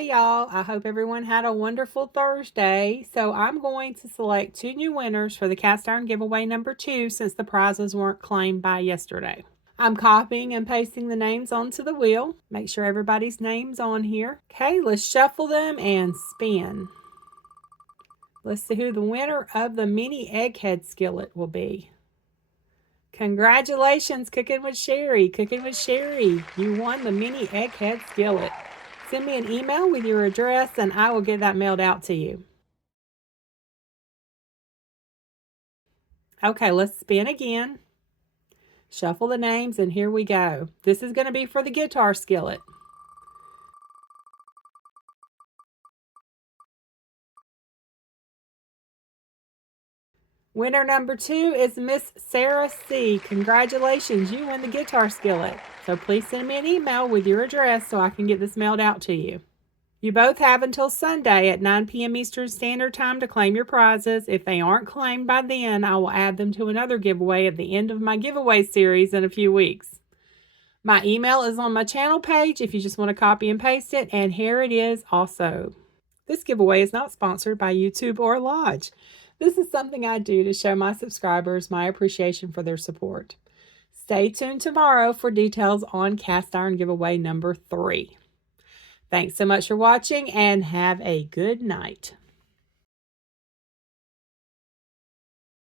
Hey y'all, I hope everyone had a wonderful Thursday. So I'm going to select 2 new winners for the cast iron giveaway number 2 since the prizes weren't claimed by yesterday. I'm copying and pasting the names onto the wheel. Make sure everybody's name's on here. Okay, let's shuffle them and spin. Let's see who the winner of the mini egghead skillet will be. Congratulations, Cookin with Sherry. Cookin with Sherry, you won the mini egghead skillet. Send me an email with your address and I will get that mailed out to you. Okay, let's spin again. Shuffle the names and here we go. This is going to be for the guitar skillet. Winner number 2 is Miss Sarah C. Congratulations, you win the guitar skillet. So please send me an email with your address so I can get this mailed out to you. You both have until Sunday at 9 p.m. Eastern Standard Time to claim your prizes. If they aren't claimed by then, I will add them to another giveaway at the end of my giveaway series in a few weeks. My email is on my channel page if you just want to copy and paste it, and here it is also. This giveaway is not sponsored by YouTube or Lodge. This is something I do to show my subscribers my appreciation for their support. Stay tuned tomorrow for details on cast iron giveaway number 3. Thanks so much for watching and have a good night.